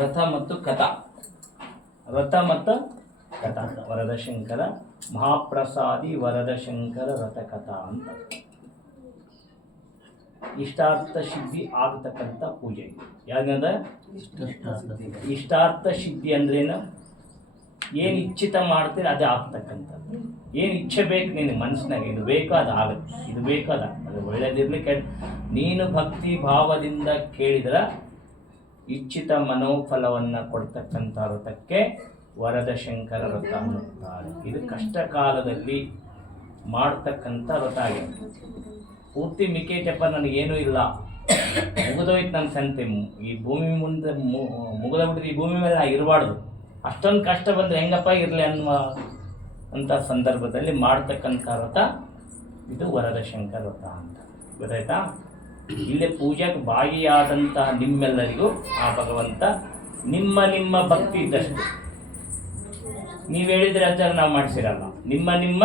ರಥ ಮತ್ತು ಕಥಾ. ರಥ ಮತ್ತು ಕಥಾ ವರದಶಂಕರ ಮಹಾಪ್ರಸಾದಿ, ವರದಶಂಕರ ರಥ ಕಥಾ ಅಂತ. ಇಷ್ಟಾರ್ಥ ಸಿದ್ಧಿ ಆಗತಕ್ಕಂಥ ಪೂಜೆ. ಯಾಕಂದ್ರೆ ಇಷ್ಟಾರ್ಥ ಸಿದ್ಧಿ ಅಂದ್ರೇನು? ಏನು ಇಚ್ಛಿತ ಮಾಡ್ತೀರಿ ಅದೇ ಆಗ್ತಕ್ಕಂಥದ್ದು. ಏನು ಇಚ್ಛೆ ಬೇಕು ನಿನ್ನ ಮನಸ್ಸಿನಾಗ, ಇದು ಬೇಕು ಅದು ಆಗುತ್ತೆ. ಇದು ಬೇಕು ಅದು ಒಳ್ಳೇದಿರ್ಲಿ ಕೆಟ್ಟ ನೀನು ಭಕ್ತಿ ಭಾವದಿಂದ ಕೇಳಿದ್ರೆ ಇಚ್ಛಿತ ಮನೋಫಲವನ್ನು ಕೊಡ್ತಕ್ಕಂಥ ವ್ರತಕ್ಕೆ ವರದ ಶಂಕರ ವ್ರತ ಅನ್ನುತ್ತಾರೆ. ಇದು ಕಷ್ಟ ಕಾಲದಲ್ಲಿ ಮಾಡ್ತಕ್ಕಂಥ ವ್ರತ ಆಗಿದೆ ಪೂರ್ತಿ ಮಿಕೇಟಪ್ಪ ನನಗೇನೂ ಇಲ್ಲ. ಮುಗಿದೋಯ್ತು ನನ್ನ ಸಂತೆ. ಈ ಭೂಮಿ ಮುಂದೆ ಮುಗಿದೋಗ್ಬಿಟ್ರೆ ಈ ಭೂಮಿ ಮೇಲೆ ಇರಬಾರ್ದು. ಅಷ್ಟೊಂದು ಕಷ್ಟ ಬಂದರೆ ಹೆಂಗಪ್ಪ ಇರಲಿ ಅನ್ನುವ ಅಂಥ ಸಂದರ್ಭದಲ್ಲಿ ಮಾಡ್ತಕ್ಕಂಥ ವ್ರತ ಇದು ವರದ ಶಂಕರ ವ್ರತ ಅಂತ. ಗೊತ್ತಾಯ್ತಾ? ಇಲ್ಲಿ ಪೂಜೆಗೆ ಭಾಗಿಯಾದಂತಹ ನಿಮ್ಮೆಲ್ಲರಿಗೂ ಆ ಭಗವಂತ ನಿಮ್ಮ ನಿಮ್ಮ ಭಕ್ತಿ ಇದ್ದಷ್ಟು. ನೀವು ಹೇಳಿದರೆ ಆಚಾರ ನಾವು ಮಾಡಿಸಿರಲ್ಲ. ನಿಮ್ಮ ನಿಮ್ಮ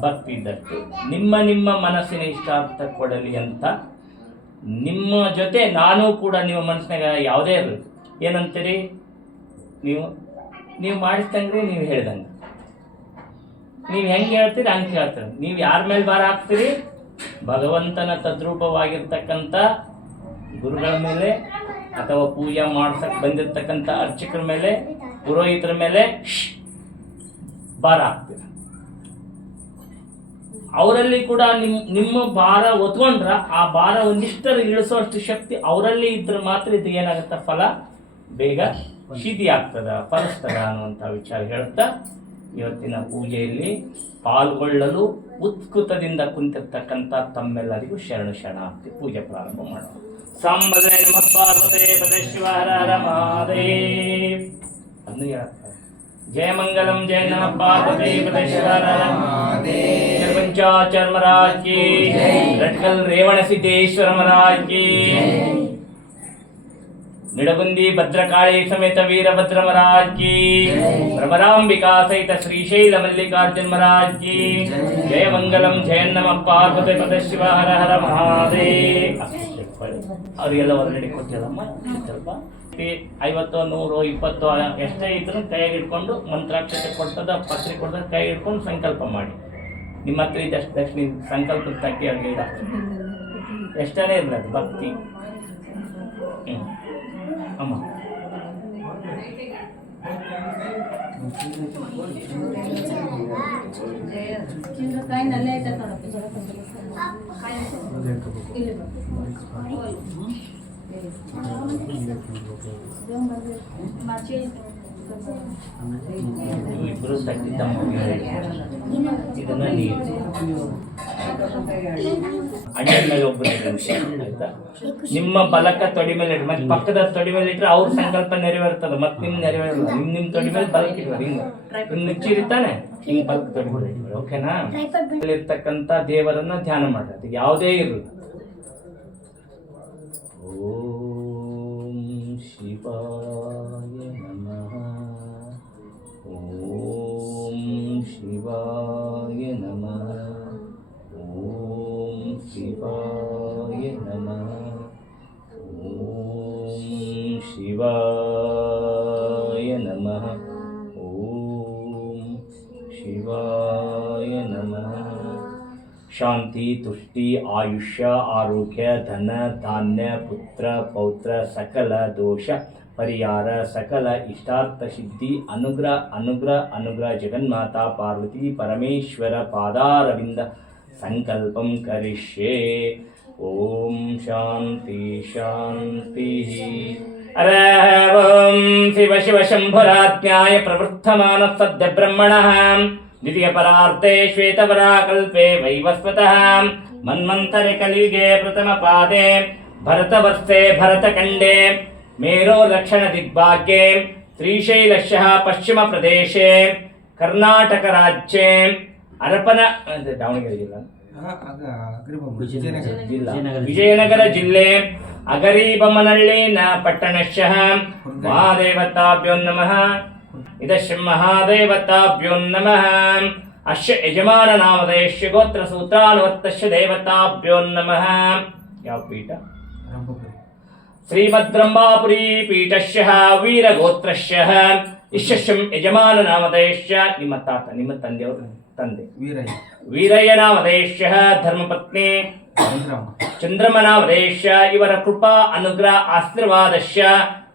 ಭಕ್ತಿ ಇದ್ದಷ್ಟು. ನಿಮ್ಮ ನಿಮ್ಮ ಮನಸ್ಸಿನ ಇಷ್ಟಾರ್ಥ ಕೊಡಲಿ ಅಂತ ನಿಮ್ಮ ಜೊತೆ ನಾನು ಕೂಡ ನಿಮ್ಮ ಮನಸ್ಸಿನಾಗ ಯಾವುದೇ ಇರಲಿ. ಏನಂತೀರಿ? ನೀವು ನೀವು ಮಾಡಿಸ್ದಂಗ್ರಿ ನೀವು ಹೇಳ್ದಂಗೆ. ನೀವು ಹೆಂಗೆ ಹೇಳ್ತೀರಿ ಹಂಗೆ ಹೇಳ್ತೀರಿ ನೀವು ಯಾರ ಮೇಲೆ ಭಾರ ಹಾಕ್ತೀರಿ? ಭಗವಂತನ ತದ್ರೂಪವಾಗಿರ್ತಕ್ಕಂಥ ಗುರುಗಳ ಮೇಲೆ ಅಥವಾ ಪೂಜೆ ಮಾಡ್ಸಕ್ ಬಂದಿರತಕ್ಕಂಥ ಅರ್ಚಕರ ಮೇಲೆ ಪುರೋಹಿತರ ಮೇಲೆ ಭಾರ ಆಗ್ತೀರ ಅವರಲ್ಲಿ ಕೂಡ ನಿಮ್ ನಿಮ್ಮ ಭಾರ ಒತ್ಕೊಂಡ್ರ ಆ ಭಾರ ಒಂದಿಷ್ಟರ ಇಳಿಸೋಷ್ಟು ಶಕ್ತಿ ಅವರಲ್ಲಿ ಇದ್ರೆ ಮಾತ್ರ ಇದು ಏನಾಗುತ್ತೆ? ಫಲ ಬೇಗ ಸಿದ್ಧಿ ಆಗ್ತದ ಫಲಿಸ್ತದ ಅನ್ನುವಂಥ ವಿಚಾರ ಹೇಳ್ತಾ ಇವತ್ತಿನ ಪೂಜೆಯಲ್ಲಿ ಪಾಲ್ಗೊಳ್ಳಲು ಉತ್ಕೃತದಿಂದ ಕುಂತಿರ್ತಕ್ಕಂಥ ತಮ್ಮೆಲ್ಲರಿಗೂ ಶರಣ ಶರಣ ಶರಣಾರ್ಥಿ ಪೂಜೆ ಪ್ರಾರಂಭ ಮಾಡೋಣ ಸಾಂಬದೇ ನಮಃ ಪಾರ್ವತೆ ಪದಶಿವ ಹರ ಹರ ಮಹಾದೇವ್ ಅನ್ನು ಜಯ ಮಂಗಲಂ ಜಯ ನಮಃ ಪಾರ್ವತೆ ಪದಶಿವ ಹರ ಹರ ಮಹಾದೇವ್ ರಟ್ಕಲ್ ರೇವಣ ಸಿದ್ದೇಶ್ವರ ಮಹಾರಾಜ್ ನಿಡಗುಂದಿ ಭದ್ರಕಾಳಿ ಸಮೇತ ವೀರಭದ್ರ ಮಹಾರಾಜ್ ಕಿ. ಭ್ರಮರಾಂಬಿಕಾ ಸಹಿತ ಶ್ರೀಶೈಲ ಮಲ್ಲಿಕಾರ್ಜುನ್ ಮಹಾರಾಜ್ ಕಿ. ಜಯ ಮಂಗಲಂ ಜಯನ್ನಮ ಪಾರ್ವತಿ ಪದ ಶಿವ ಹರ ಹರ ಮಹಾದೇವ. ಅವರಿಗೆಲ್ಲ ಆಲ್ರೆಡಿ ಕೊಟ್ಟಿಲ್ಲಮ್ಮ ಸ್ವಲ್ಪ ಐವತ್ತು ನೂರು ಇಪ್ಪತ್ತು ಎಷ್ಟೇ ಇದ್ರೂ ಕೈಯಾಗಿ ಇಟ್ಕೊಂಡು ಮಂತ್ರಾಕ್ಷತೆ ಕೊಡ್ತದ ಪತ್ರಿ ಕೊಡ್ತದೆ ಕೈ ಇಟ್ಕೊಂಡು ಸಂಕಲ್ಪ ಮಾಡಿ. ನಿಮ್ಮ ಹತ್ರ ಇದ್ದಷ್ಟು ದಕ್ಷಿಣ ಸಂಕಲ್ಪ ತಟ್ಟಿ ಅವ್ರಿಗೆ ಎಷ್ಟನೇ ಇರಲಿ ಭಕ್ತಿ? ಹ್ಞೂ అమ్మా. ఇప్పుడు తగ్గిద్దాం ఇదన్నా ಅಣ್ಣನ ಮೇಲೆ ಒಬ್ಬರು ನಿಮ್ಮ ಬಲಕ ತೊಡಿ ಮೇಲೆ ಇಟ್ಟು ಮತ್ತೆ ಪಕ್ಕದ ತೊಡಿ ಮೇಲೆ ಇಟ್ಟರೆ ಅವ್ರ ಸಂಕಲ್ಪ ನೆರವೇರ್ತದ, ಮತ್ತೆ ನಿಮ್ ನೆರವೇರಲ್ಲ. ನಿಮ್ ನಿಮ್ ತೊಡಿ ಮೇಲೆ ಬಲಕ್ ಇಡ್ರಿ ಹಿಂಗ. ಹಿಂಗ್ ಮುಚ್ಚಿರ್ತಾನೆ. ಹಿಂಗ್ ಬಲಕ್ ತೊಡಿ ಮೇಲೆ ಇಟ್ಬಿಡಿ ಓಕೆನಾ? ಇರ್ತಕ್ಕಂತ ದೇವರನ್ನ ಧ್ಯಾನ ಮಾಡ್ರಿ. ಯಾವುದೇ ಇರಲಿ ಓಂ ಶಿವಾಯ ನಮಃ. ಓಂ ಶಿವಾಯ ಶಿವಾಯ ನಮಃ ಓಂ ಶಿವಾಯ ನಮಃ ಶಾಂತಿ ತುಷ್ಟಿ ಆಯುಷ್ಯ ಆರೋಗ್ಯ ಧನ ಧಾನ್ಯ ಪುತ್ರ ಪೌತ್ರ ಸಕಲ ದೋಷ ಪರಿಹಾರ ಸಕಲ ಇಷ್ಟಾರ್ಥ ಸಿದ್ಧಿ ಅನುಗ್ರಹ ಅನುಗ್ರಹ ಅನುಗ್ರಹ ಜಗನ್ಮಾತಾ ಪಾರ್ವತಿ ಪರಮೇಶ್ವರ ಪಾದಾರವಿಂದ ಸಂಕಲ್ಪಂ ಕರಿಷ್ಯೆ ಓಂ ಶಾಂತಿ ಶಾಂತಿ ఓం శివ శివ శంభురాజ్ఞాయ ప్రవృద్ధమాన సద్య బ్రహ్మణ ద్వితీయ పరార్థే శ్వేతపరాకల్పే వైవస్వత మన్మంతరి కలియుగే ప్రథమ పాదే భరతవర్షే భరతఖండే మేరో రక్షణ దిగ్భాగ్యే శ్రీశైలశ పశ్చిమ ಪ್ರದೇಶೆ ಕರ್ನಾಟಕ ರಾಜ್ಯ ಅರಪನ ದಾವಣಗೆರೆ ಜಿಲ್ಲಾ ವಿಜಯನಗರ ಜಿಲ್ಲೆ ಅಗರೀಬಮನಹಳ್ಳಿ ನ ಪಟ್ಟಣಶಃ ಮಹಾದೇವತಾಭ್ಯೋ ನಮಃ ಇದಶ್ಯ ಮಹಾದೇವತಾಭ್ಯೋ ನಮಃ ಅಶ್ಯ ಯಜಮಾನ ನಾಮಧೇಶ್ಯ ಗೋತ್ರ ಸೂತ್ರಾನುವರ್ತಶ್ಯ ದೇವತಾಭ್ಯೋ ನಮಃ ಯಾವ ಪೀಠ ಶ್ರೀಮದ್ರಂಬಾಪುರಿ ಪೀಠಶ್ಯ ವೀರಗೋತ್ರಶ್ಯ ಇಷ್ಯಶಂ ಯಜಮಾನ ನಾಮಧೇಶ್ಯ ನಿಮ್ಮ ತಾತ ನಿಮ್ಮ ತಂದೆಯವರು ತಂದೆ ವೀರಯ್ಯ ವೀರಯ್ಯ ನಾಮಧೇಶ್ಯ ಧರ್ಮಪತ್ನಿ ಚಂದ್ರಮ್ಮ ವರೇಶ್ಯ ಇವರ ಕೃಪಾ ಅನುಗ್ರಹ ಆಶೀರ್ವಾದಶ್ಯ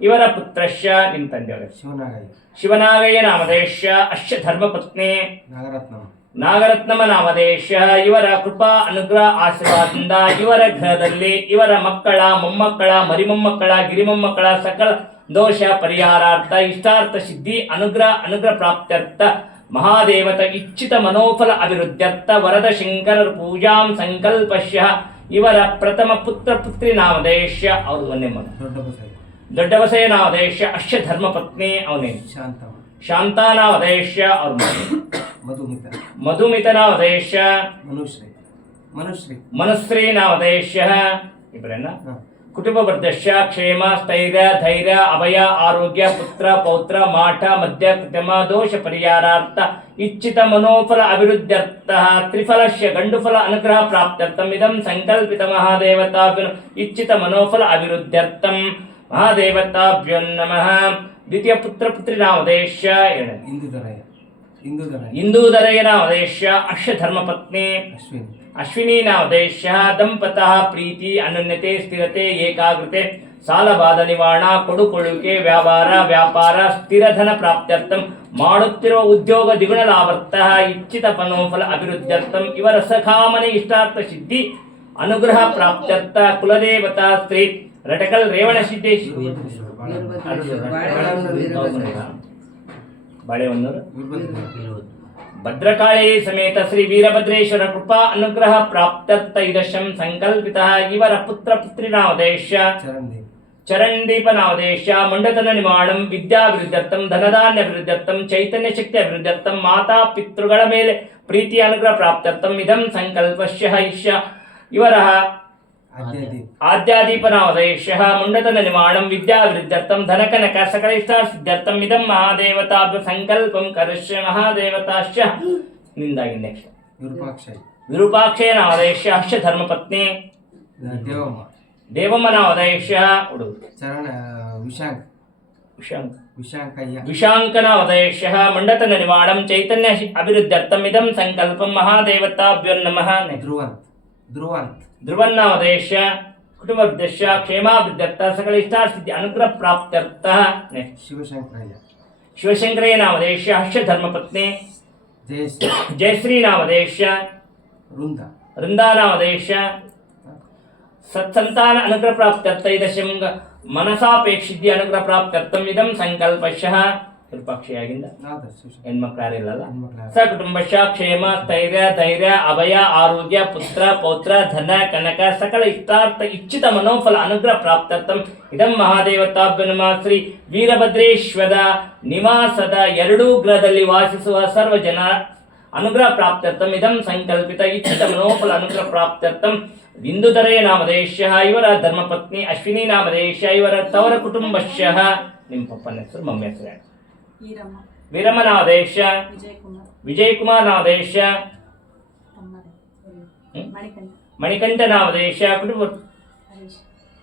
ಇವರ ಪುತ್ರಶ್ಯ ನಿಮ್ಮ ತಂದೆಯವರ. ಶಿವನಾಗಯ್ಯ ಶಿವನಾಗಯ್ಯ ನಾಮಧೇಶ್ಯ ಅಶ್ಯ ಧರ್ಮಪತ್ನಿ. ನಾಗರತ್ನ ನಾಗರತ್ನಮ ನಾಮದೇಶ ಇವರ ಕೃಪಾ ಅನುಗ್ರಹ ಆಶೀರ್ವಾದದಿಂದ ಇವರ ಗೃಹದಲ್ಲಿ ಇವರ ಮಕ್ಕಳ ಮೊಮ್ಮಕ್ಕಳ ಮರಿಮೊಮ್ಮಕ್ಕಳ ಗಿರಿಮೊಮ್ಮಕ್ಕಳ ಸಕಲ ದೋಷ ಪರಿಹಾರಾರ್ಥ ಇಷ್ಟಾರ್ಥ ಸಿದ್ಧಿ ಅನುಗ್ರಹ ಅನುಗ್ರಹ ಪ್ರಾಪ್ತ್ಯರ್ಥ ಮಹಾದೇವತ ಇಚ್ಛಿತ ಮನೋಫಲ ಅಭಿವೃದ್ಧರ್ಥ ವರದ ಶಂಕರ ಪೂಜಾಂ ಸಂಕಲ್ಪಶ್ಯ ಇವರ ಪ್ರಥಮ ಪುತ್ರ ಪುತ್ರಿ ನಾಮಧೇಶ ಅವರು ಒಂದೇ ಮನು ದೊಡ್ಡ ಬಸಯ ದೊಡ್ಡ ಅಶ್ಯ ಧರ್ಮ ಪತ್ನಿ ಅವನೇ. ಶಾಂತ ಶಾಂತಾ ಅವ್ರ ಮಧುಮಿತ. ಮಧುಮಿತನಾವದೇಶ್ಯ ಮನುಶ್ರೀ. ಮನುಶ್ರೀ. ಮನುಶ್ರೀ ನಾವದೇಶ್ಯ ಇಬ್ಬರನ್ನ ಹ. ಕುಟುಂಬ ವರ್ಧಶ್ಯ ಕ್ಷೇಮ ಸ್ಥೈರ್ಯ ಧೈರ್ಯ ಅಭಯ ಆರೋಗ್ಯ ಪುತ್ರ ಪೌತ್ರ ಮಾಠ ಮಧ್ಯ ಕೃತಮ ದೋಷ ಪರಿಹಾರಾರ್ಥ ಇಚ್ಛಿತ ಮನೋಫಲ ಅಭಿವೃದ್ಧ್ಯರ್ಥ ತ್ರಿಫಲಶ್ಯ ಗಂಡುಫಲ ಅನುಗ್ರಹ ಪ್ರಾಪ್ತ್ಯರ್ಥಂ ಇದಂ ಸಂಕಲ್ಪಿತ ಮಹಾದೇವತಾಭ್ಯ ಇಚ್ಛಿತ ಮನೋಫಲ ಅಭಿವೃದ್ಧ್ಯರ್ಥಂ ಮಹಾದೇವತಾಭ್ಯೋ ನಮಃ. ದ್ವಿತೀಯ ಪುತ್ರ ಪುತ್ರಿ ಎರಡನೇ. ಹಿಂದೂ ಇಂದುದರಯ್ಯ ಇಂದೂದರಯ ನಾಮಧೇಶ ಅಕ್ಷ ಧರ್ಮಪತ್ನಿ ಅಶ್ವಿನಿ. ಅಶ್ವಿನಿ ನಾವದೇಶ ದಂಪತಃ ಪ್ರೀತಿ ಅನನ್ಯತೆ ಸ್ಥಿರತೆ ಏಕಾಗ್ರತೆ ಸಾಲಬಾಧ ನಿವಾರಣ ಕೊಡುಕೊಳ್ಳುವಿಕೆ ವ್ಯಾಪಾರ ವ್ಯಾಪಾರ ಸ್ಥಿರಧನ ಪ್ರಾಪ್ತ್ಯರ್ಥಂ ಮಾಡುತ್ತಿರುವ ಉದ್ಯೋಗ ದ್ವಿಗುಣ ಲಾಭರ್ಥ ಇಚ್ಛಿತ ಫಲೋಫಲ ಅಭಿವೃದ್ಧ್ಯರ್ಥಂ ಇವರ ಸಖಾಮನೆ ಇಷ್ಟಾರ್ಥ ಸಿದ್ಧಿ ಅನುಗ್ರಹ ಪ್ರಾಪ್ತ್ಯರ್ಥ ಕುಲದೇವತಾ ಸ್ತ್ರೀ ರಟಕಲ್ ರೇವಣ ಸಿದ್ದೇಶ್ವರಿ ಬಾಳೆಹೊನ್ನೂರು ವೀರಭದ್ರ ಭದ್ರಕಾಳಿ ಸಮೇತ ಶ್ರೀ ವೀರಭದ್ರೇಶ್ವರ ಕೃಪಾ ಅನುಗ್ರಹ ಪ್ರಾಪ್ತೈದಶಂ ಸಂಕಲ್ಪಿತ ಇವರ ಪುತ್ರ ಪುತ್ರಿ ನಾವದೇಶ ಚರಂಡೀಪ ನಾವದೇಶ ಮಂಡತನ ನಿಮಾಣಂ ವಿದ್ಯಾಭಿವೃದ್ಧರ್ಥಂ ಧನಧಾನ್ಯ ಅಭಿವೃದ್ಧರ್ಥಂ ಚೈತನ್ಯ ಶಕ್ತಿ ಅಭಿವೃದ್ಧರ್ಥಂ ಮಾತಾ ಪಿತೃಗಳ ಮೇಲೆ ಪ್ರೀತಿ ಅನುಗ್ರಹ ಪ್ರಾಪ್ತರ್ಥಂ ಇದಂ ಸಂಕಲ್ಪಶ್ಯ ಇಷ್ಯ ಇವರ ಮುಂಡತನ ನಿಮಾಣಂ ವಿದ್ಯಾಭಿವೃದ್ಧರ್ಥಂ ಧನಕನಕ ಸಕಲಿಷ್ಟ ಸಿದ್ಧರ್ಥಂ ಇದಂ ಮಹಾದೇವತಾಭ್ಯ ಸಂಕಲ್ಪಂ ಕರಿಷ್ಯ ಮಹಾದೇವತಾಶ್ಚ. ನಿಂದಾಗಿ ನೆಕ್ಸ್ಟ್ ವಿರೂಪಾಕ್ಷಯ್ಯ ವಿರೂಪಾಕ್ಷಯ ನಾಮಧೇಶ ಅಶ್ಯ ಧರ್ಮಪತ್ನಿ. ದೇವಮ್ಮ ದೇವಮ್ಮ. ನಾಮಧೇಶ ಹುಡುಗರು ಚರಣ ವಿಶಾಂಕ್. ವಿಶಾಂಕ. ವಿಶಾಂಕಯ್ಯ. ವಿಶಾಂಕನ ಮಂಡತನ ನಿವಾಡಂ ಚೈತನ್ಯ ಅಭಿವೃದ್ಧರ್ಥಂ ಇದಂ ಸಂಕಲ್ಪಂ ಮಹಾದೇವತಾಭ್ಯೋ ನಮಃ. ಧ್ರುವಂತ್ ಧ್ರುವಂತ್ ಧ್ರುವನ್ನ ಉದಯಶ ಕುಟುಂಬದಶ ಕ್ಷೇಮಾಭಿವೃದ್ಧರ್ಥ ಸಕಲ ಇಷ್ಟಾರ್ಥಿತಿ ಅನುಗ್ರಹ ಪ್ರಾಪ್ತ್ಯರ್ಥ ನೆಕ್ಸ್ಟ್ ಶಿವಶಂಕರಯ್ಯ. ಶಿವಶಂಕರಯ್ಯ ನಾಮಧೇಶ ಹರ್ಷ ಧರ್ಮಪತ್ನಿ ಜಯಶ್ರೀ. ಜಯಶ್ರೀ ನಾಮಧೇಶ ವೃಂದ. ವೃಂದಾ ನಾಮಧೇಶ ಸತ್ಸಂತಾನ ಅನುಗ್ರಹ ಪ್ರಾಪ್ತ್ಯರ್ಥ ಇದಶಂ ಮನಸಾಪೇಕ್ಷಿದ್ಯ ಅನುಗ್ರಹ ಪ್ರಾಪ್ತ್ಯರ್ಥಂ ಇದಂ ಸಂಕಲ್ಪಶಃ ವಿರೂಪಾಕ್ಷಿಯಾಗಿಂದ ಹೆಣ್ಮಕ್ಳು ಯಾರಿಲ್ಲಲ್ಲ ಸ ಕುಟುಂಬಶ ಕ್ಷೇಮ ಸ್ಥೈರ್ಯ ಧೈರ್ಯ ಅಭಯ ಆರೋಗ್ಯ ಪುತ್ರ ಪೌತ್ರ ಧನ ಕನಕ ಸಕಲ ಇಷ್ಟಾರ್ಥ ಇಚ್ಛಿತ ಮನೋಫಲ ಅನುಗ್ರಹ ಪ್ರಾಪ್ತಾರ್ಥಂ. ಇದಂ ಮಹಾದೇವತಾಭ್ಯ ನಮಃ. ಶ್ರೀ ವೀರಭದ್ರೇಶ್ವರ ನಿವಾಸದ ಎರಡೂ ಗ್ರಹದಲ್ಲಿ ವಾಸಿಸುವ ಸರ್ವ ಜನ ಅನುಗ್ರಹ ಪ್ರಾಪ್ತ್ಯರ್ಥಂ ಇದಂ ಸಂಕಲ್ಪಿತ ಇಚ್ಛಿತ ಮನೋಫಲ ಅನುಗ್ರಹ ಪ್ರಾಪ್ತ್ಯರ್ಥಂ ಬಿಂದುಧರೆಯ ನಾಮದೇಶ ಇವರ ಧರ್ಮಪತ್ನಿ ಅಶ್ವಿನಿ ನಾಮದೇಶ ಇವರ ತವರ ಕುಟುಂಬಶಃ ನಿಮ್ಮ ಪಪ್ಪನ ಹೆಸರು ಮಮ್ಮಿ ಹೆಸರು ಯಾರು? ಈರಮ್ಮ ವೀರಮನಾದೇಶ ವಿಜಯಕುಮಾರ್ ವಿಜಯಕುಮಾರ್ ನಾಮದೇಶ ತಮ್ಮರೆ ಹ್ಮ್? ಮಣಿಕಂಠ ಮಣಿಕಂಠ ನಾಮದೇಶ ಕುಟುಂಬ ಹರೀಶ್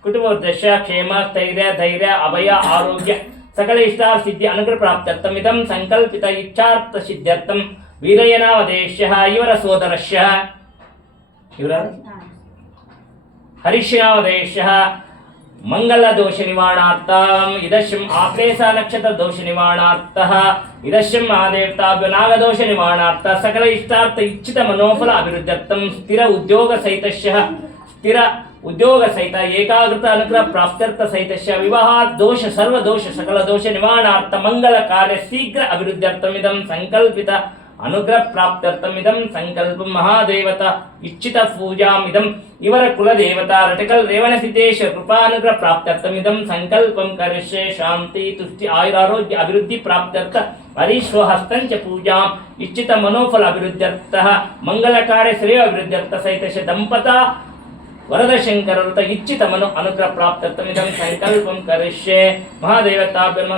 ಕುಟುಂಬೋದ್ದೇಶ ಕ್ಷೇಮ ಸ್ಥೈರ್ಯ ಧೈರ್ಯ ಅಭಯ ಆರೋಗ್ಯ ಸಕಲ ಇಷ್ಟಾರ್ಥ ಸಿದ್ಧಿ ಅನುಗ್ರಹ ಪ್ರಾಪ್ತ್ಯರ್ಥಂ ಮಂಗಲ ದೋಷ ನಿವಾರಣಾರ್ಥಂ ಇದಶಂ ಆಪೇಸ ನಕ್ಷತ್ರ ದೋಷ ನಿವಾರಣಾರ್ಥ ಇದಶಂ ಮಹಾದೇವತಾಭ್ಯ ನಾಗದೋಷ ನಿವಾರಣಾರ್ಥ ಸಕಲ ಇಷ್ಟಾರ್ಥ ಇಚ್ಛಿತ ಮನೋಫಲ ಅಭಿವೃದ್ಧರ್ಥಂ. ಸ್ಥಿರ ಉದ್ಯೋಗ ಸಹಿತಶ್ಯ ಸ್ಥಿರ ಉದ್ಯೋಗ ಸಹಿತ ಏಕಾಗ್ರತ ಅನುಗ್ರಹ ಪ್ರಾಪ್ತ್ಯರ್ಥ ಸಹಿತಶ್ಯ. ವಿವಾಹ, ದೋಷ ಸರ್ವ ದೋಷ ಸಕಲ ದೋಷ ನಿವಾರಣಾರ್ಥ ಮಂಗಲ ಕಾರ್ಯ ಶೀಘ್ರ ಅಭಿವೃದ್ಧ್ಯರ್ಥಮಿದಂ ಸಂಕಲ್ಪಿತ ಅನುಗ್ರಹ ಪ್ರಾಪ್ತ್ಯರ್ಥಮಿದಂ ಸಂಕಲ್ಪ ಮಹಾದೇವತ ಇಚ್ಛಿತ ಪೂಜಾಮಿದಂ ಇವರ ಕುಲದೇವತಾ ರಟಕಲ್ ರೇವಣ ಸಿದ್ದೇಶ ಕೃಪಾನುಗ್ರಹ ಪ್ರಾಪ್ತ್ಯರ್ಥಮಿದಂ ಸಂಕಲ್ಪಂ ಕರಿಷ್ಯೆ ಶಾಂತಿ ತುಷ್ಟಿ ಆಯುರಾರೋಗ್ಯ ಅಭಿವೃದ್ಧಿ ಪ್ರಾಪ್ತ್ಯರ್ಥ ಹರೀಶ್ವ ಹಸ್ತಂಚ ಪೂಜಾಂ ಇಚ್ಛಿತ ಮನೋಫಲ ಅಭಿವೃದ್ಧ್ಯರ್ಥ ಮಂಗಲ ಕಾರ್ಯ ಶ್ರೇಯ ಅಭಿವೃದ್ಧ್ಯರ್ಥ ಸಹಿತ ದಂಪತ ವರದ ಶಂಕರರುತ ಇಚ್ಛಿತ ಮನು ಅನುಗ್ರಹ ಪ್ರಾಪ್ತರ್ಥಮಿದಂ ಸಂಕಲ್ಪಂ ಕರಿಷ್ಯೆ ಮಹಾದೇವತಾಭ್ಯರ್ಮ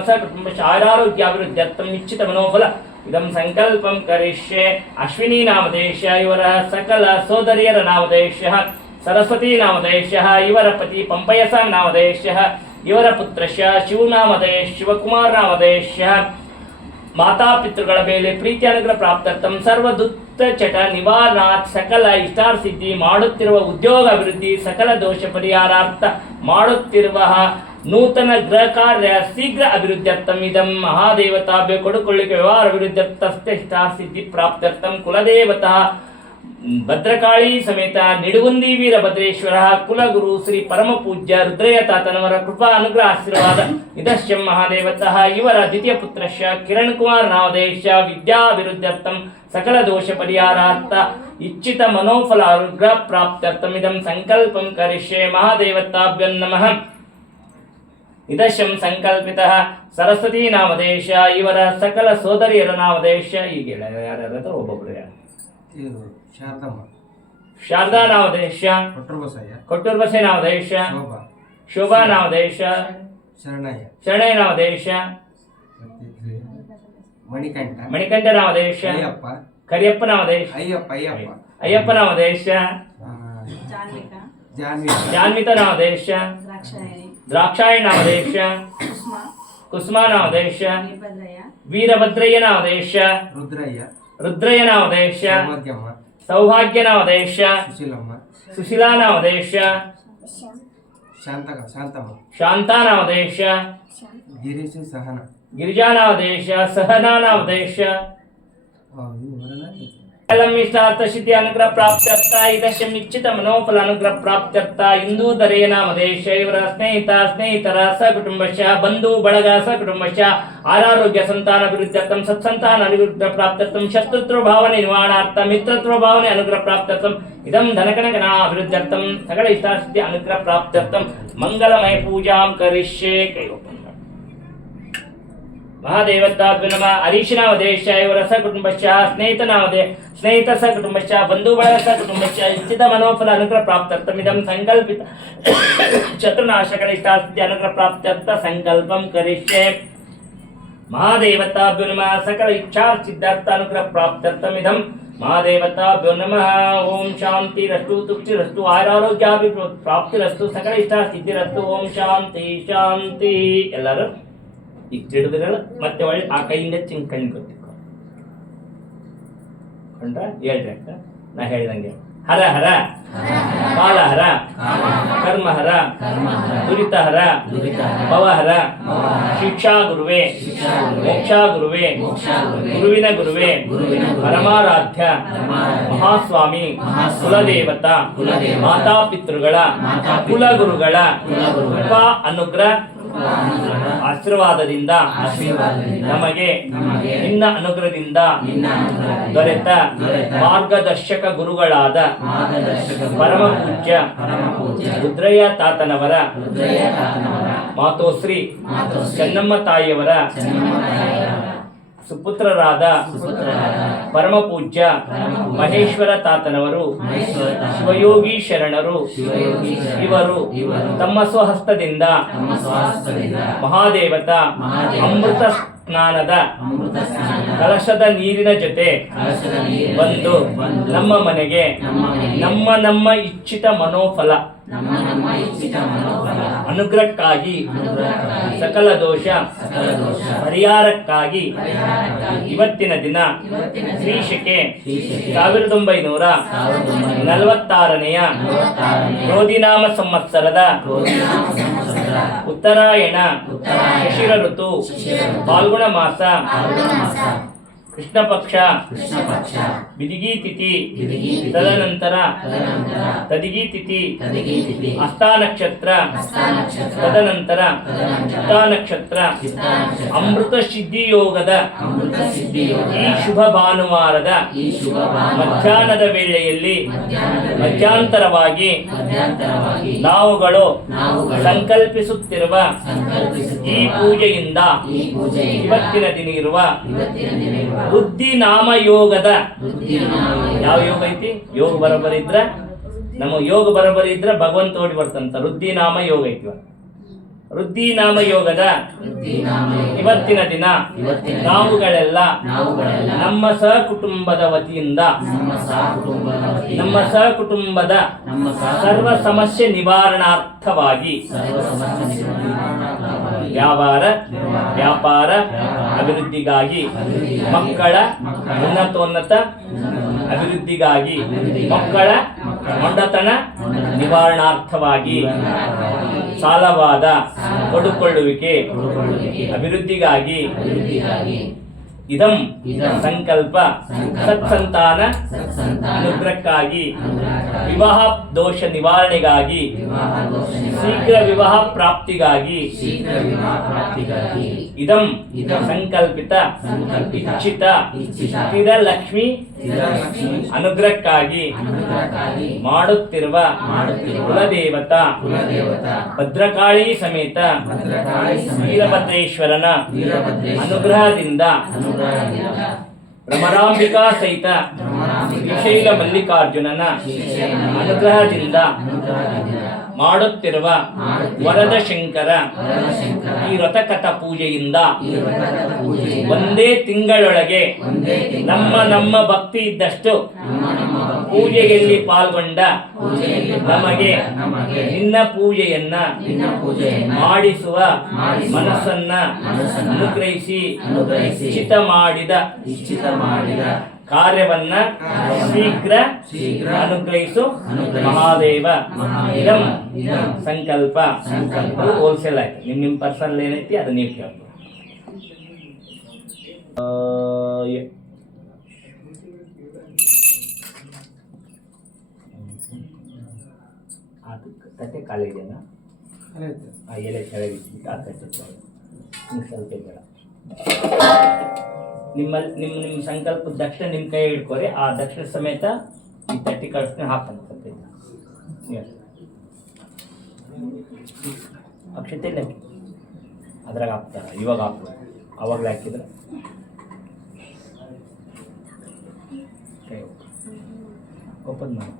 ಇದಂ ಸಂಕಲ್ಪಂ ಕರಿಷ್ಯೆ ಅಶ್ವಿನಿ ನಾಮದೇಶ ಇವರ ಸಕಲ ಸೋದರಿಯರ ನಾಮದೇಶ ಸರಸ್ವತಿ ನಾಮಧೇಯಶ್ಯ ಇವರ ಪತಿ ಪಂಪಯಸ ನಾಮಧೇಯಶ್ಯ ಇವರ ಪುತ್ರಶ್ಯ ಶಿವನಾಮಧೇಯ ಶಿವಕುಮಾರ್ ನಾಮಧೇಯಶ್ಯ ಮಾತಾಪಿತೃಗಳ ಮೇಲೆ ಪ್ರೀತಿ ಅನುಗ್ರಹ ಪ್ರಾಪ್ತರ್ಥಂ ಸರ್ವ ದುತ್ತ ಚಟ ನಿವಾರಣಾತ್ ಸಕಲ ಇಷ್ಟಾರ್ ಸಿದ್ಧಿ ಮಾಡುತ್ತಿರುವ ಉದ್ಯೋಗ ಅಭಿವೃದ್ಧಿ ಸಕಲ ದೋಷ ಪರಿಹಾರಾರ್ಥ ಮಾಡುತ್ತಿರುವ ನೂತನ ಗೃಹ ಕಾರ್ಯ ಶೀಘ್ರ ಅಭಿವೃದ್ಧ್ಯರ್ಥಂ ಇದಂ ಮಹಾದೇವತಾಭ್ಯ, ಕೊಡುಕೊಳ್ಳಿಕೆ ವ್ಯವಹಾರ ಅಭಿವೃದ್ಧ್ಯರ್ಥಸ್ತೆ ಇಷ್ಟಾರ್ ಸಿದ್ಧಿ ಪ್ರಾಪ್ತ್ಯರ್ಥಂ ಕುಲದೇವತಃ. ಭದ್ರಕಾಳಿ ಸಮೇತ ನಿಡುಗುಂದಿ ವೀರಭದ್ರೇಶ್ವರ ಕುಲಗುರು ಶ್ರೀ ಪರಮ ಪೂಜ್ಯ ರುದ್ರಯ್ಯ ತಾತನವರ ಕೃಪಾ ಅನುಗ್ರಹ ಆಶೀರ್ವಾದ. ಇದಶ್ಯಂ ಮಹಾದೇವತಃ ಇವರ ದ್ವಿತೀಯ ಪುತ್ರಶ ಕಿರಣ್ ಕುಮಾರ್ ನಾವದೇಶ ವಿದ್ಯಾಭಿವೃದ್ಧ್ಯರ್ಥಂ ಸಕಲ ದೋಷ ಪರಿಹಾರಾರ್ಥ ಇಚ್ಛಿತ ಮನೋಫಲ ಅನುಗ್ರಹ ಪ್ರಾಪ್ತ್ಯರ್ಥಂ. ಇದಂ ಸಂಕಲ್ಪಂ ಕರಿಷ್ಯೆ ಮಹಾದೇವತಾಭ್ಯಂ ನಮಃ. ಇದಶಂ ಸಂಕಲ್ಪಿತ ಸರಸ್ವತಿ ನಾಮದೇಶ ಇವರ ಸಕಲ ಸೋದರಿಯರ ನಾಮದೇಶ. ಈಗ ಯಾರ್ಯಾರ ಒಬ್ಬೊಬ್ರು ಹೇಳಿ. ಶಾರದಮ್ಮ ಶಾರದಾ ನಾಮದೇಶ ಕೊಟ್ಟರು ಬಸಯ್ಯ ಕೊಟ್ಟೂರು ಬಸೆ ನಾಮದೇಶ ಶೋಭಾ. ಶೋಭಾ ನಾಮದೇಶ ಶರಣಯ್ಯ. ಶರಣಯ್ಯ ಇದು ಮಣಿಕಂಠ. ಮಣಿಕಂಠ ನಾಮದೇಶ ಅಯ್ಯಪ್ಪ ಕರಿಯಪ್ಪ ನಾಮದೇಶ ಅಯ್ಯಪ್ಪ ಅಯ್ಯಪ್ಪ. ಅಯ್ಯಪ್ಪ ಜಾನ್ವಿ ಜಾನ್ವಿತ ನಾಮದೇಶ ದ್ರಾಕ್ಷಾಯಣಿ. ನಾಮದೇಶ ಕುಸುಮ. ನಾಮದೇಶ ವೀರಭದ್ರಯ್ಯ. ವೀರಭದ್ರಯ್ಯ ನಾಮದೇಶ ರುದ್ರಯ್ಯ. ರುದ್ರಯ್ಯ ನಾಮದೇಶ ಸೌಭಾಗ್ಯಮ್ಮ ಸೌಭಾಗ್ಯ ನಾಮದೇಶ ಸುಶೀಲಮ್ಮ. ಸುಶೀಲಾ ನಾಮದೇಶ ಶಾಂತಕ ಶಾಂತಮ್ಮ. ಶಾಂತಾ ನಾಮದೇಶ ಗಿರೀಶ್ ಸಹನ. ಗಿರಿಜಾನ ನಾಮದೇಶ ಸಹನಾನ ನಾಮದೇಶ ಆ, ಇವರೆಲ್ಲ ಇಷ್ಟಾರ್ಥ ಸಿದ್ಧಿ ಅನುಗ್ರಹ ಪ್ರಾಪ್ತ್ಯರ್ಥ ಇದಶ್ಯ ನಿಶ್ಚಿತ ಮನೋಫಲ ಅನುಗ್ರಹ ಪ್ರಾಪ್ತ್ಯರ್ಥ ಇಂದೂ ದರೆಯ ನಾಮದೇಶ ಇವರ ಸ್ನೇಹಿತ ಸ್ನೇಹಿತರ ಸಕುಟುಂಬಶ ಬಂಧು ಬಳಗ ಸಕುಟುಂಬಶ ಆರಾರೋಗ್ಯ ಸಂತಾನ ಅಭಿವೃದ್ಧ್ಯರ್ಥಂ ಸತ್ಸಂತಾನ ಅನುಗ್ರಹ ಪ್ರಾಪ್ತ್ಯರ್ಥಂ ಶತ್ರುತ್ವ ಭಾವನೆ ನಿವಾರಣಾರ್ಥ ಮಿತ್ರತ್ವ ಭಾವನೆ ಅನುಗ್ರಹ ಪ್ರಾಪ್ತ್ಯರ್ಥಂ ಇದಂ ಧನಕನಕನ ಅಭಿವೃದ್ಧ್ಯರ್ಥಂ ಸಕಲ ಇಷ್ಟಾರ್ಥಸಿದ್ಧಿ ಅನುಗ್ರಹ ಪ್ರಾಪ್ತ್ಯರ್ಥಂ ಮಂಗಲಮಯ ಪೂಜಾಂ ಕರಿಷ್ಯೆ ಕೈ open ಮಾಡಿ. ಮಹಾದೇವತಾಭ್ಯ ನಮ ಹರೀಶನಾವದೇಶ ಇವರ ಕುಟುಂಬಶ್ಚ ಸ್ನೇಹಿತನಾವದೆ ಸ್ನೇಹಿತ ಸ ಕುಟುಂಬಶ್ಚ ಬಂಧು ಬಳಗ ಕುಟುಂಬಶ್ಚ ಇಚ್ಛಿತ ಮನೋಫಲ ಅನುಗ್ರಹ ಪ್ರಾಪ್ತ್ಯರ್ಥಂ, ಇದಂ ಸಂಕಲ್ಪಿತ ಶತ್ರುನಾಶಕನ ಇಷ್ಟಾಸ್ಥಿತಿ ಅನುಗ್ರಹ ಪ್ರಾಪ್ತ್ಯರ್ಥ ಸಂಕಲ್ಪಂ ಕರಿಷ್ಯೆ. ಮಹಾದೇವತಾಭ್ಯೋ ನಮಃ ಸಕಲ ಇಚ್ಛಾ ಸಿದ್ಧಾರ್ಥ ಅನುಗ್ರಹ ಪ್ರಾಪ್ತ್ಯರ್ಥಂ, ಇದಂ ಮಹಾದೇವತಾಭ್ಯೋ ನಮಃ ಓಂ ಶಾಂತಿ ಶಾಂತಿರಸ್ತು ತುಷ್ಟಿರಸ್ತು ಆಯುರಾರೋಗ್ಯಾಭಿ ಪ್ರಾಪ್ತಿರಸ್ತು ಸಕಲ ಇಷ್ಟ ಸಿದ್ಧಿರಸ್ತು ಓಂ ಶಾಂತಿ ಶಾಂತಿ. ಎಲ್ಲರೂ ಇಷ್ಟು ಹಿಡಿದ್ರಲ್ಲ ಮತ್ತೆ ಒಳ್ಳೆ ಆ ಕೈಯಿಂದ ಚಿಂಗ್ ಕಣ್ಣು ಕೊಟ್ಟಿಕೊ ಕಂಡ್ರ ಹೇಳ್ರಿ ಅಕ್ಕ, ನಾ ಹೇಳ್ದಂಗೆ. ಹರ ಹರ. ಬಾಲಹರ ಹರ. ಕರ್ಮ ಹರ. ದುರಿತ ಹರ. ಭವ ಹರ. ಶಿಕ್ಷಾ ಗುರುವೆ. ಮೋಕ್ಷಾ ಗುರುವೆ. ಗುರುವಿನ ಗುರುವೇ. ಪರಮಾರಾಧ್ಯ. ಮಹಾಸ್ವಾಮಿ. ಕುಲದೇವತ. ಮಾತಾಪಿತೃಗಳ ಕುಲಗುರುಗಳ. ಅನುಗ್ರಹ ಆಶೀರ್ವಾದದಿಂದ ನಮಗೆ ನಿನ್ನ ಅನುಗ್ರಹದಿಂದ ದೊರೆತ ಮಾರ್ಗದರ್ಶಕ ಗುರುಗಳಾದ ಪರಮ ಪೂಜ್ಯ ರುದ್ರಯ್ಯ ತಾತನವರ ಮಾತೋಶ್ರೀ ಚೆನ್ನಮ್ಮ ತಾಯಿಯವರ ಸುಪುತ್ರರಾದ ಪರಮ ಪೂಜ್ಯ ಮಹೇಶ್ವರ ತಾತನವರು ಶಿವಯೋಗಿ ಶರಣರು ಇವರು ತಮ್ಮ ಸ್ವಹಸ್ತದಿಂದ ಮಹಾದೇವತ ಅಮೃತ ಸ್ನಾನದ ಕಲಶದ ನೀರಿನ ಜೊತೆ ಬಂದು ನಮ್ಮ ಮನೆಗೆ ನಮ್ಮ ನಮ್ಮ ಇಚ್ಛಿತ ಮನೋಫಲ ಅನುಗ್ರಹಕ್ಕಾಗಿ ಸಕಲ ದೋಷ ಪರಿಹಾರಕ್ಕಾಗಿ ಇವತ್ತಿನ ದಿನ ಶೀರ್ಷಿಕೆ ಸಾವಿರದ ಒಂಬೈನೂರ ನಲವತ್ತಾರನೆಯ ಕ್ರೋಧಿನಾಮ ಸಂವತ್ಸರದ ಉತ್ತರಾಯಣ ಶಿಶಿರ ಋತು ಫಾಲ್ಗುಣ ಮಾಸ ಕೃಷ್ಣ ಪಕ್ಷ ಬಿದಿಗಿ ತಿಥಿ ತದನಂತರ. ತದಿಗಿ ತಿಥಿ ಹಸ್ತಾನಕ್ಷತ್ರ ತದನಂತರ. ಚಿತ್ತಾ ನಕ್ಷತ್ರ ಅಮೃತ ಸಿದ್ಧಿ ಯೋಗದ ಈ ಶುಭ ಭಾನುವಾರದ. ಮಧ್ಯಾಹ್ನದ ವೇಳೆಯಲ್ಲಿ ಮಧ್ಯಾಂತರವಾಗಿ ನಾವುಗಳು ಸಂಕಲ್ಪಿಸುತ್ತಿರುವ ಈ ಪೂಜೆಯಿಂದ ಇವತ್ತಿನ ದಿನ ಇರುವ ಬುದ್ಧಿ ನಾಮ ಯೋಗದ ಯಾವ ಯೋಗ ಐತಿ? ಯೋಗ ಬರಬರಿ ಇದ್ರ? ನಮ್ಮ ಯೋಗ ಬರಬರಿ ಇದ್ರ ಭಗವಂತ ಓಡಿ ಬರ್ತಂತ. ವೃದ್ಧಿ ನಾಮ ಯೋಗ ಐತಿ. ವೃದ್ಧಿ ನಾಮ ಯೋಗದ ಇವತ್ತಿನ ದಿನ ನಾವುಗಳೆಲ್ಲ ನಮ್ಮ ಸಹಕುಟುಂಬದ ವತಿಯಿಂದ ನಮ್ಮ ಸಹಕುಟುಂಬದ ಸರ್ವ ಸಮಸ್ಯೆ ನಿವಾರಣಾರ್ಥವಾಗಿ ವ್ಯವಹಾರ ವ್ಯಾಪಾರ ಅಭಿವೃದ್ಧಿಗಾಗಿ ಮಕ್ಕಳ ಉನ್ನತೋನ್ನತ ಅಭಿವೃದ್ಧಿಗಾಗಿ ಮಕ್ಕಳ ಮೊಂಡತನ ನಿವಾರಣಾರ್ಥವಾಗಿ ಸಾಲವಾದ ಕೊಡುಕೊಳ್ಳುವಿಕೆ ಅಭಿವೃದ್ಧಿಗಾಗಿ ಇದಂ ಸಂಕಲ್ಪ ಸತ್ಸಂತಾನ ಅನುಗ್ರಹಕ್ಕಾಗಿ ವಿವಾಹ ದೋಷ ನಿವಾರಣೆಗಾಗಿ ಶೀಘ್ರ ವಿವಾಹ ಪ್ರಾಪ್ತಿಗಾಗಿ ಇದಂ ಸಂಕಲ್ಪಿತ ಇಚ್ಛಿತ ಸ್ಥಿರ ಲಕ್ಷ್ಮಿ ಅನುಗ್ರಹಕ್ಕಾಗಿ ಮಾಡುತ್ತಿರುವ ಕುಲದೇವತಾ ಭದ್ರಕಾಳಿ ಸಮೇತ ವೀರಭದ್ರೇಶ್ವರನ ಅನುಗ್ರಹದಿಂದ ಭ್ರಮರಾಂಬಿಕಾ ಸಹಿತ ಶ್ರೀಶೈಲ ಮಲ್ಲಿಕಾರ್ಜುನನ ಅನುಗ್ರಹದಿಂದ. ಮಾಡುತ್ತಿರುವ ವರದ ಶಂಕರ ಈ ರಥಕಥ ಪೂಜೆಯಿಂದ ಒಂದೇ ತಿಂಗಳೊಳಗೆ ನಮ್ಮ ನಮ್ಮ ಭಕ್ತಿ ಇದ್ದಷ್ಟು ಪೂಜೆಯಲ್ಲಿ ಪಾಲ್ಗೊಂಡ ನಮಗೆ ನಿನ್ನ ಪೂಜೆಯನ್ನ ಮಾಡಿಸುವ ಮನಸ್ಸನ್ನ ಅನುಗ್ರಹಿಸಿ ಮಾಡಿದ ಮಾಡಿದ ಕಾರ್ಯವನ್ನ ಶೀಘ್ರ ಶೀಘ್ರ ಅನುಗ್ರಹಿಸು ಮಹಾದೇವ. ಇದಂ ಸಂಕಲ್ಪ. ಹೋಲ್ಸೇಲ್ ಆಯ್ತು. ನಿಮ್ ನಿಮ್ಮ ಪರ್ಸನಲ್ ಏನೈತಿ ಅದು ನೀವು ಕೇಳ್ಬೋದು. ತಟ್ಟೆ ಖಾಲಿ ಇದೆಯಾ ಎಲೆ ಕೆಳಗೆ ಆ ತಟ್ಟೆ ಸ್ವಲ್ಪ ಬೇಡ. ನಿಮ್ಮಲ್ಲಿ ನಿಮ್ಮ ನಿಮ್ಮ ಸಂಕಲ್ಪದ ದಕ್ಷಿಣ ನಿಮ್ಮ ಕೈ ಹಿಡ್ಕೊರಿ ಆ ದಕ್ಷಿಣ ಸಮೇತ ಈ ತಟ್ಟಿ ಇದನ್ನ. Yes. ಅಕ್ಷತೆ ಇಲ್ಲ ಅದ್ರಾಗ ಹಾಕ್ತಾರ ಇವಾಗ ಹಾಕ್ಬೋದು. ಅವಾಗಲೇ ಹಾಕಿದ್ರೆ? ಓಪನ್ ಮಾಡಿ.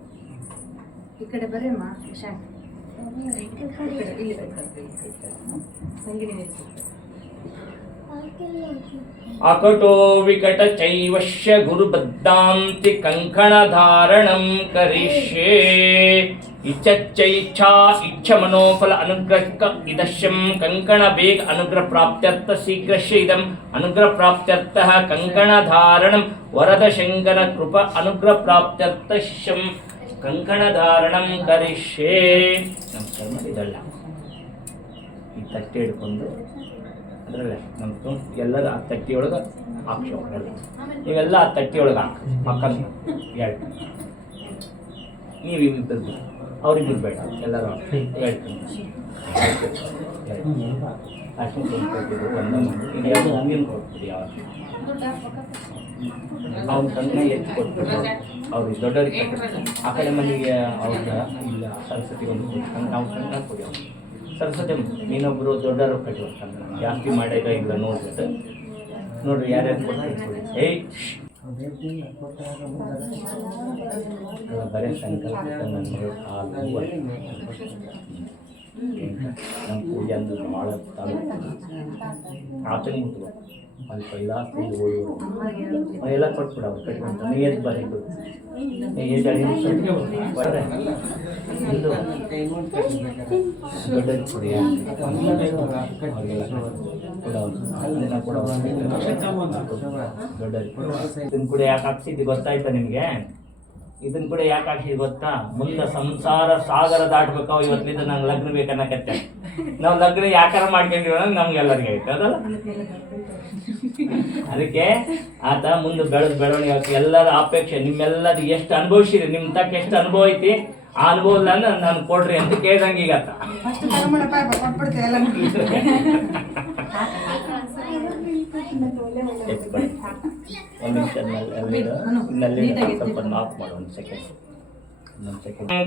ಈ ಕಡೆ ಬರೇಮ್ಮ ಶಾಂತಿ. ಇಲ್ಲಿ ಬೇಕಾಗ್ತದೆ ಸಂಗಿನಿ ಬೇಕು ಅಕಟೋ ವಿಕಟ ಚೈವಶ್ಯ ಗುರುಬದ್ಧಾಂತಿ ಕಂಕಣ ಧಾರಣಂ ಕರಿಷ್ಯೆ ಇಚ್ಛಚ್ಚ ಇಚ್ಛಾ ಇಚ್ಛ ಮನೋಫಲ ಅನುಗ್ರಹ ಇದಶ್ಯಂ ಕಂಕಣ ಬೇಗ ಅನುಗ್ರಹ ಪ್ರಾಪ್ತ್ಯರ್ಥ ಶೀಘ್ರಶ್ಯ ಇದಂ ಅನುಗ್ರಹ ಪ್ರಾಪ್ತ್ಯರ್ಥ ಕಂಕಣ ಧಾರಣಂ ವರದ ಶಂಕರ ಕೃಪ ಅನುಗ್ರಹ ಪ್ರಾಪ್ತ್ಯರ್ಥ ಶಿಷ್ಯಂ ಕಂಕಣ ಧಾರಣಂ ಕರಿಷ್ಯೆ ನಮಸ್ಕಾರ ಮಾಡಿ ಇದಲ್ಲ ಈ ತಟ್ಟೆ ಹಿಡ್ಕೊಂಡು ಅದರಲ್ಲೇ ನಮ್ಮ ತುಂಬ ಎಲ್ಲರೂ ಆ ತಟ್ಟಿಯೊಳಗೆ ಹಾಕ್ಸೋ ಎಲ್ಲ ನೀವೆಲ್ಲ ಆ ತಟ್ಟಿಯೊಳಗೆ ಹಾಕಿ ಮಕ್ಕಳ ಎರಡು. ನೀವು ಇಬ್ಬರು ಅವ್ರಿಗೆ ಬೇಡ ಎಲ್ಲರೂ ಹೇಳ್ತೀನಿ. ಅಷ್ಟು ಕೊಟ್ಬಿಟ್ಟು ಒಂದೇ ಮಾಡಿ ಇನ್ನು ಹಂಗೇನು ಕೊಟ್ಬಿಡಿ ಯಾವ ಅವ್ನ ತಂದೆ ಎತ್ತಿ ಕೊಟ್ಬಿಟ್ಟು ಅವ್ರಿಗೆ ದೊಡ್ಡವ್ರಿಗೆ ಆ ಕಡೆ ಮನೆಗೆ ಅವ್ರ ಇಲ್ಲ ಸರಸ್ವತಿ ಒಂದು ನಾವು ಕಣ್ಣ ಕೊಡಿ ಅವ್ರಿಗೆ. ಸರಸ್ವತಿ ನೀನೊಬ್ಬರು ದೊಡ್ಡವರು ಕಟ್ಟಿರ್ತಾನೆ ಜಾಸ್ತಿ ಮಾಡಿದ ಇಲ್ಲ ನೋಡ್ಬಿಟ್ಟು. ನೋಡ್ರಿ, ಯಾರ್ಯಾರು ಕೊಡ್ತಾರೆ ಕೊಡಿ. ಏಯ್ ಬರೀ ಸಂಕಲ್ಪ, ನನ್ನ ಒಡೆ. ನಮ್ಮ ಪೂಜೆ ಅಂದ್ರೆ ಭಾಳ ಪ್ರಾರ್ಥನೆ ಮುಟ್ಬೇಕು ಅಲ್ಲಿ ಕೈಲಾಸದಲ್ಲಿ ಹೋಗೋರು ಎಲ್ಲ ಕೊಟ್ಬಿಡ ಅವ್ರು ಕಟ್ಕೊಂತ ನೀ ಎದ್ದು ಬರೀ ನೀ ಎದ್ದು ಅಡಿ ಬರ್ರೆ. ಇದು ದೊಡ್ಡ ಕೊಡಿ ಯಾಕೆ ಗೊತ್ತಾಯ್ತಾ ನಿಮಗೆ ಇದನ್ನ ಕೂಡ ಯಾಕೆ ಹಾಕಿ ಗೊತ್ತಾ ಮುಂದೆ ಸಂಸಾರ ಸಾಗರ ದಾಟ್ಬೇಕಾವ ಇವತ್ತಿನಿಂದ ನಂಗೆ ಲಗ್ನ ಬೇಕನ್ನಕತ್ತೆ ನಾವು ಲಗ್ನ ಯಾಕಾರ ಮಾಡ್ಕೊಂಡಿವ ನಮ್ಗೆಲ್ಲರಿಗೆ ಆಯ್ತು ಅದಲ್ಲ ಅದಕ್ಕೆ ಆತ ಮುಂದೆ ಬೆಳೆದ ಬೆಳವಣಿಗೆ. ಎಲ್ಲರ ಅಪೇಕ್ಷೆ ನಿಮ್ಮೆಲ್ಲದ ಎಷ್ಟು ಅನುಭವಿಸಿರಿ ನಿಮ್ ತಕ್ಕ ಎಷ್ಟು ಅನುಭವ ಐತಿ ಆ ಅನುಭವ ಇಲ್ಲ ನಾನು ಕೊಡ್ರಿ ಅಂತ ಕೇಳ್ದಂಗೆ ಈಗ ಆತ. ಒಂದ್ ನಿಮಿಷ ನಲ್ಲಿ ಸ್ವಲ್ಪ ಆಫ್ ಮಾಡು ಒಂದು ಸೆಕೆಂಡ್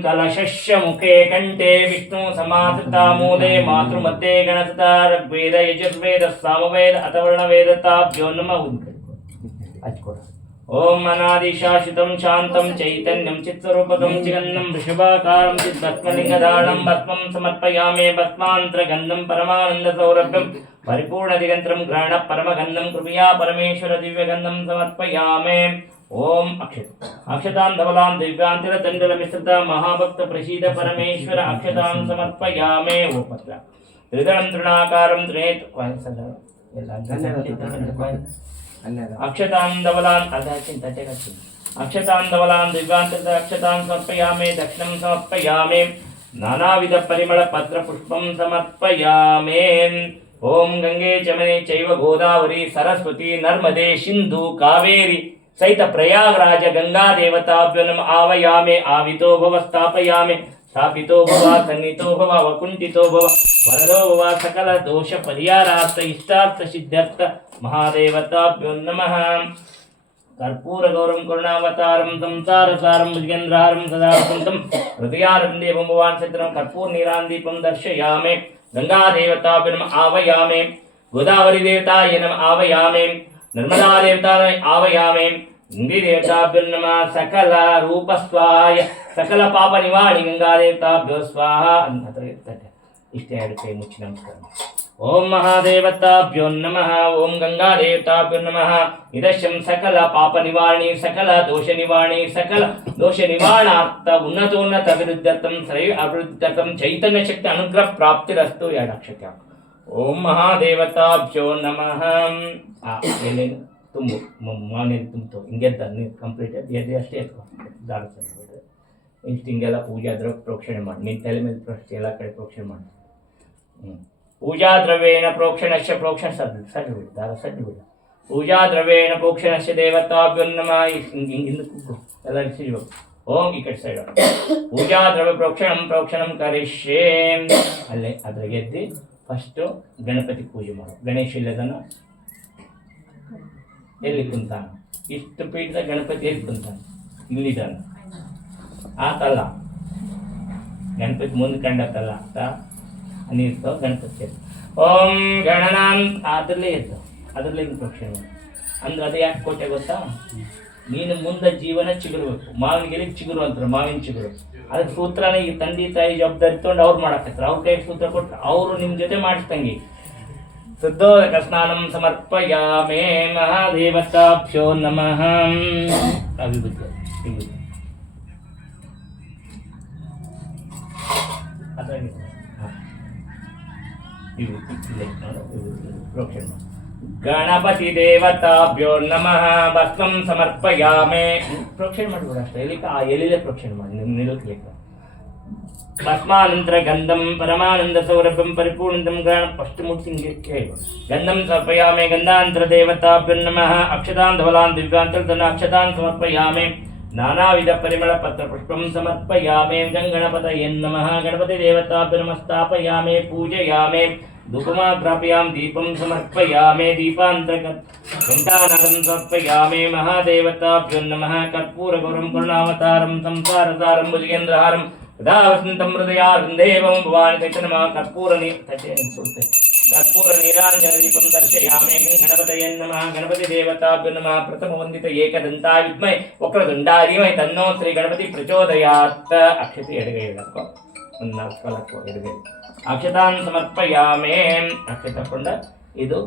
ಕಲಶಸ್ಯ ಮುಖೇ ಕಂಠೆ ವಿಷ್ಣು ಸಮಾಸೃತ ಮೂಲೆ ಮಾತೃ ಮಧ್ಯೆ ಗಣಸತ ಋಗ್ವೇದ ಯಜುರ್ವೇದ ಸಾಮವೇದ ಅಥವರ್ಣ ವೇದ ತಾಭ್ಯೋ ನಮ ಹಚ್ಕೊಡ ఓం అనాదిశాశ్వతం శాంతం చైతన్యం చిత్స్వరూపకం చిగన్నం వృషభాకారం చిద్భస్మలింగధారణం భస్మం సమర్పయామే భస్మాంతరగంధం పరమానంద సౌరభ్యం పరిపూర్ణ దిగంతరం గ్రహణ పరమగంధం కృపయా పరమేశ్వర దివ్యగంధం సమర్పయామే. ఓం అక్షత. అక్షతాన్ ధవలాన్ దివ్యాంతిర తండల మిశ్రిత మహాభక్త ప్రసీద పరమేశ్వర అక్షతాన్ సమర్పయామే ఓ పత్ర. త్రిదళం తృణాకారం త్రినేత్ అక్షతాం ధవలాన్ అదాచిన్ అక్షతాం సమర్పయామే దక్షిణం సమర్పయామే నానావిధ పరిమళ పత్ర పుష్పం సమర్పయామే. ఓం గంగే చమనే చైవ గోదావరి సరస్వతి నర్మదే సింధు కావేరి సైత ప్రయాగరాజ ఆవయామే ఆవితో భవ స్థాపయామే स्थापितो भव सन्नितो भव भव वरदो भव सकल दोष महादेवताभ्यो नमः कर्पूरगौरं करुणावतारं तं तारसारं मृगेन्द्रारं सदा सन्तं हृदयारविन्दे भगवान् चित्रं कर्पूरनीरान्दीपं दर्शयामे गङ्गादेवताभ्य नम आवयामे गोदावरीदेवताय नम आवयामे नर्मदादेवताय आवयामे गङ्गीदेवताभ्यो नम सकलरूपस्वाय सकलपापनिवाणि गङ्गादेवताभ्यो स्वाहा इष्टे मुच्छ नमस्कारः ओम महादेवताभ्यो नम ओं गंगादेवताभ्यो नम। इदशम सकल पाप निवारणी सकल दोष निवारणी सकल दोष निवारणार्थ उन्नतोन्नत अभिवृद्धत्म श्रेय अभिवृद्ध्यर्थम चैतन्य शक्ति अनुग्रह प्राप्तिरस्तु यक्षक्य ओम महादेवताभ्यो नम। तुम ಮಾನೆ ತುಂಬಿತು ಹಿಂಗೆ ನೀರು ಕಂಪ್ಲೀಟ್ ಎದೆ ಅಷ್ಟೇ ಎತ್ಕೊಂಡು ದಾರ ಇಷ್ಟು ಹಿಂಗೆಲ್ಲ ಹ್ಞೂ ಪೂಜಾ ದ್ರವ್ಯೇಣ ಪ್ರೋಕ್ಷಣಶ್ಚ ಪ್ರೋಕ್ಷಣ ಬಿಡು ದಾರ ಸಡ್ಡು ಬಿಡು ಪೂಜಾ ದ್ರವ್ಯೇಣ ಪ್ರೋಕ್ಷಣಶ್ಚ ದೇವತಾಭ್ಯೋ ನಮಃ ಹಿಂಗೆ ಹಿಂಗೆ, ಹಿಂದೆ ಕುಗ್ಗು ಎಲ್ಲ ಸಿಗಬೇಕು ಓಂ ಈ ಕಡೆ ಸೈಡ್ ಪೂಜಾ ದ್ರವ್ಯ ಪ್ರೋಕ್ಷಣಂ ಪ್ರೋಕ್ಷಣಂ ಕರಿಷ್ಯೇ. ಅಲ್ಲೇ ಅದ್ರ ಗೆದ್ದಿ ಫಸ್ಟು ಗಣಪತಿ ಪೂಜೆ ಮಾಡು ಗಣೇಶ ಇಲ್ಲದನ್ನು ಎಲ್ಲಿ ಕುಂತಾನ? ಇಷ್ಟು ಪೀಠದ ಗಣಪತಿ ಎಲ್ಲಿ ಕುಂತಾನ? ಇಲ್ಲಿದ್ದಾನೆ. ಆತಲ್ಲ. ಗಣಪತಿ ಮುಂದೆ ಕಂಡತ್ತಲ್ಲ ಆತ ನೀರ್ತು ಗಣಪತಿ ಓಂ ಗಣನಾನ್ ಅದರಲ್ಲೇ ಇತ್ತು ಅದರಲ್ಲೇ ಪಕ್ಷಿ ಅಂದ್ರೆ ಅದು ಯಾಕೆ ಕೊಟ್ಟೆ ಗೊತ್ತಾ? ನೀನು ಮುಂದೆ ಜೀವನ ಚಿಗುರ್ಬೇಕು. ಮಾವಿನ ಗಿರಿ ಚಿಗುರು ಅಂತಾರೆ ಮಾವಿನ ಚಿಗುರು. ಅದಕ್ಕೆ ಸೂತ್ರನೇ ಈ ತಂದೆ ತಾಯಿ ಜವಾಬ್ದಾರಿ ತೊಗೊಂಡು ಅವ್ರು ಮಾಡಕತ್ತಾರೆ. ಅವ್ರ ಕೈ ಸೂತ್ರ ಕೊಟ್ಟು ಅವರು ನಿಮ್ಮ ಜೊತೆ ಮಾಡಿಸ್ತಂಗಿ ಶುದ್ಧೋದಕ ಸ್ನಾನಂ ಸಮರ್ಪಯಾಮೇ ಮಹಾದೇವತಾಭ್ಯೋ ನಮಃ. ಅಭಿವೃದ್ಧಿ. ವಿಭೂತಿ ಅದಾಗಿ ಹಾಂ ವಿಭೂತಿ ಇಲ್ಲೇ ನೋಡು ವಿಭೂತಿ ಪ್ರೋಕ್ಷಣೆ ಮಾಡು ಗಣಪತಿ ದೇವತಾಭ್ಯೋ ನಮಃ ಭಸ್ಮಂ ಸಮರ್ಪಯಾಮೆ ಪ್ರೋಕ್ಷಣೆ ಮಾಡ್ಬೇಡ ಅಷ್ಟೇ ಎಲ್ಲಿಕ ಆ ಎಲ್ಲಿಲೆ ಪ್ರೋಕ್ಷಣೆ ಮಾಡಿ ನಿಮ್ಮ ನಿಲ್ಲಕ್ಕೆ ಭಸ್ಮಾನಂತರ ಗಂಧಂ ಪರಮಾನಂದ ಸೌರಭ್ಯಂ ಪರಿಪೂರ್ಣಂ ಗ್ರಹಣ ಫಸ್ಟ್ ಮುಟ್ಸಿಂಗೆ ಕೇಳು ಗಂಧಂ ಸಮರ್ಪಯಾಮೆ ಗಂಧಾಂತರ ದೇವತಾಭ್ಯೋ ನಮಃ ಅಕ್ಷತಾನ್ ಧವಲಾನ್ ದಿವ್ಯಾಂತರ್ಧನ ಅಕ್ಷತಾನ್ ಸಮರ್ಪಯಾಮೆ నానావిధ పరిమళ పత్ర పుష్పం సమర్పయామేం గణపతయే నమ గణపతి దేవతాభిరమస్థాపయామే పూజయామే ధూపమాగ్రాపయాం దీపం సమర్పయామే దీపాంతకంఠానరం సమర్పయామే మహాదేవతాభ్యో నమ కర్పూరగురం కరుణావతారం సంసారతారం భుజగేంద్రహారం ತದಾ ವಸಂತಂ ಹೃದಯಾರ್ದೇವಂ ಭವಾನಿ ಚೈತನ್ಯ ಕರ್ಪೂರ ನೀರು ಸುಡುತ್ತೆ ಕರ್ಪೂರ ನೀರಾಂಜನ ದೀಪಂ ದರ್ಶಯಾಮೇ ಗಣಪತಯ ನಮಃ ಗಣಪತಿ ದೇವತಾಭ್ಯ ನಮಃ ಪ್ರಥಮ ವಂದಿತ ಏಕದಂತ ವಿದ್ಮೈ ವಕ್ರದುಂಡಾರಿಮೈ ತನ್ನೋ ಶ್ರೀ ಗಣಪತಿ ಪ್ರಚೋದಯಾತ್ ಅಕ್ಷತೆ ಎಡಗೈ ಇಡಪ್ಪ ಒಂದು ನಾಲ್ಕು ಕಾಲಕ್ಕೂ ಅಕ್ಷತಾನ್ ಸಮರ್ಪಯಾಮೇ ಅಕ್ಷತೆ ತಗೊಂಡ ಇದು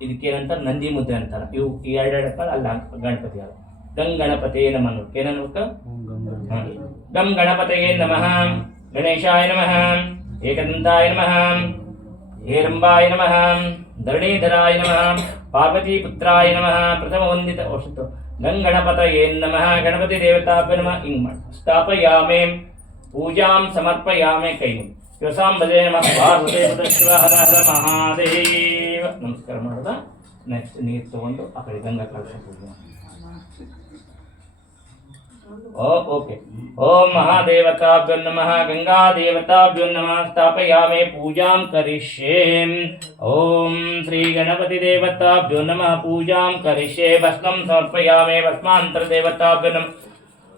ಇದಕ್ಕೇನಂತಾರೆ ನಂದಿ ಮುದ್ದೆ ಅಂತಾರೆ. ಇವು ಎರಡೆರಡು ಕಾಲ ಅಲ್ಲ ಗಣಪತಿ ಅದು ಗಂ ಗಣಪತಿ ನಮಃ. ಏನನ್ಬೇಕು ಗಂ ಗಣಪತಯೇ ನಮಃ. ಗಣೇಶಾಯ ನಮಃ. ಏಕದಂತಾಯ ನಮಃ. ಹೇರಂಬಾಯ ನಮಃ. ಧರಣೀಧರಾಯ ನಮಃ. ಪಾರ್ವತೀಪುತ್ರಾಯ ನಮಃ. ಪ್ರಥಮ ವಂದಿತ ಔಷಧ. ಗಂಗಣಪತಯೇ ನಮಃ. ಗಣಪತಿ ದೇವತಾಭ್ಯ ನಮಃ. ಹಿಂಗ್ ಮಾಡಿ ಸ್ಥಾಪಯಾಮೆ. ಪೂಜಾಂ ಸಮರ್ಪಯಾಮೆ ಕೈ ಭಜೆ ನಮಃ. ಪಾರ್ವತಿ ಶಿವ ಹರ ಹರ ಮಹಾದೇವ. ನಮಸ್ಕಾರ ಮಾಡ್ದ? ನೆಕ್ಸ್ಟ್ ನೀರು ತಗೊಂಡು ಆ ಕಡೆ ಗಂಗಾ ಕಳಶ ಪೂಜೆ ಮಾಡಿ. ಓ ಓಕೆ ಓಂ ಮಹಾದೇವತಾಭ್ಯೋ ನಮಃ ಗಂಗಾದೇವತಾಭ್ಯೋ ನಮಃ ಸ್ಥಾಪಯಾಮೆ ಪೂಜಾಂ ಕರಿಷ್ಯೆ ಓಂ ಶ್ರೀ ಗಣಪತಿ ದೇವತಾಭ್ಯೋ ನಮಃ ಪೂಜಾಂ ಕರಿಷ್ಯೆ ಭಸ್ಮಂ ಸಮರ್ಪಯಾಮೆ ಭಸ್ಮಾಂತರ ದೇವತಾಭ್ಯೋ ನಮಃ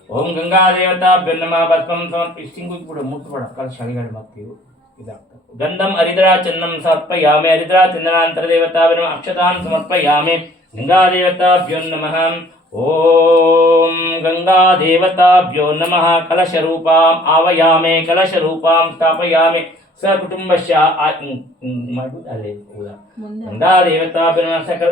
ಓಂ ಗಂಗಾದೇವತಾಭ್ಯೋ ನಮಃ ಭಸ್ಮಂ ಸಮರ್ಪಿ ಸಿಂಗುಗೆ ಬಿಡು ಮುಟ್ಬೇಡ ಕಲ್ ಶಳಿಗಳು ಮತ್ತಿವು ಇದಾಗ್ತದೆ ಗಂಧಂ ಹರಿದ್ರಾ ಚಂದಂ ಸಮರ್ಪಯಾಮೆ ಹರಿದ್ರಾ ಚಂದನಾಂತರ ದೇವತಾಭ್ಯೋ ನಮಃ ಅಕ್ಷತಾನ್ ಸಮರ್ಪಯಾಮೆ ಗಂಗಾದೇವತಾಭ್ಯೋ ನಮಃ ಓಂ ಗಂಗಾದೇವತಾಭ್ಯೋ ನಮಃ ಕಲಶರೂಪಾಂ ಆವಯಾಮೆ ಕಲಶರೂಪಾಂ ಸ್ಥಾಪಯಾಮೆ ಸಕುಟುಂಬಶ್ಯ ಆ- ಹ್ಮ್, ಹ್ಮ್, ಮಾಡ್ಬಿಟ್ಟು ಅಲ್ಲೇ ಹೌದಾ ಮುಂದೆ ಗಂಗಾದೇವತಾಭ್ಯೋ ನಮಃ ಸಕಲ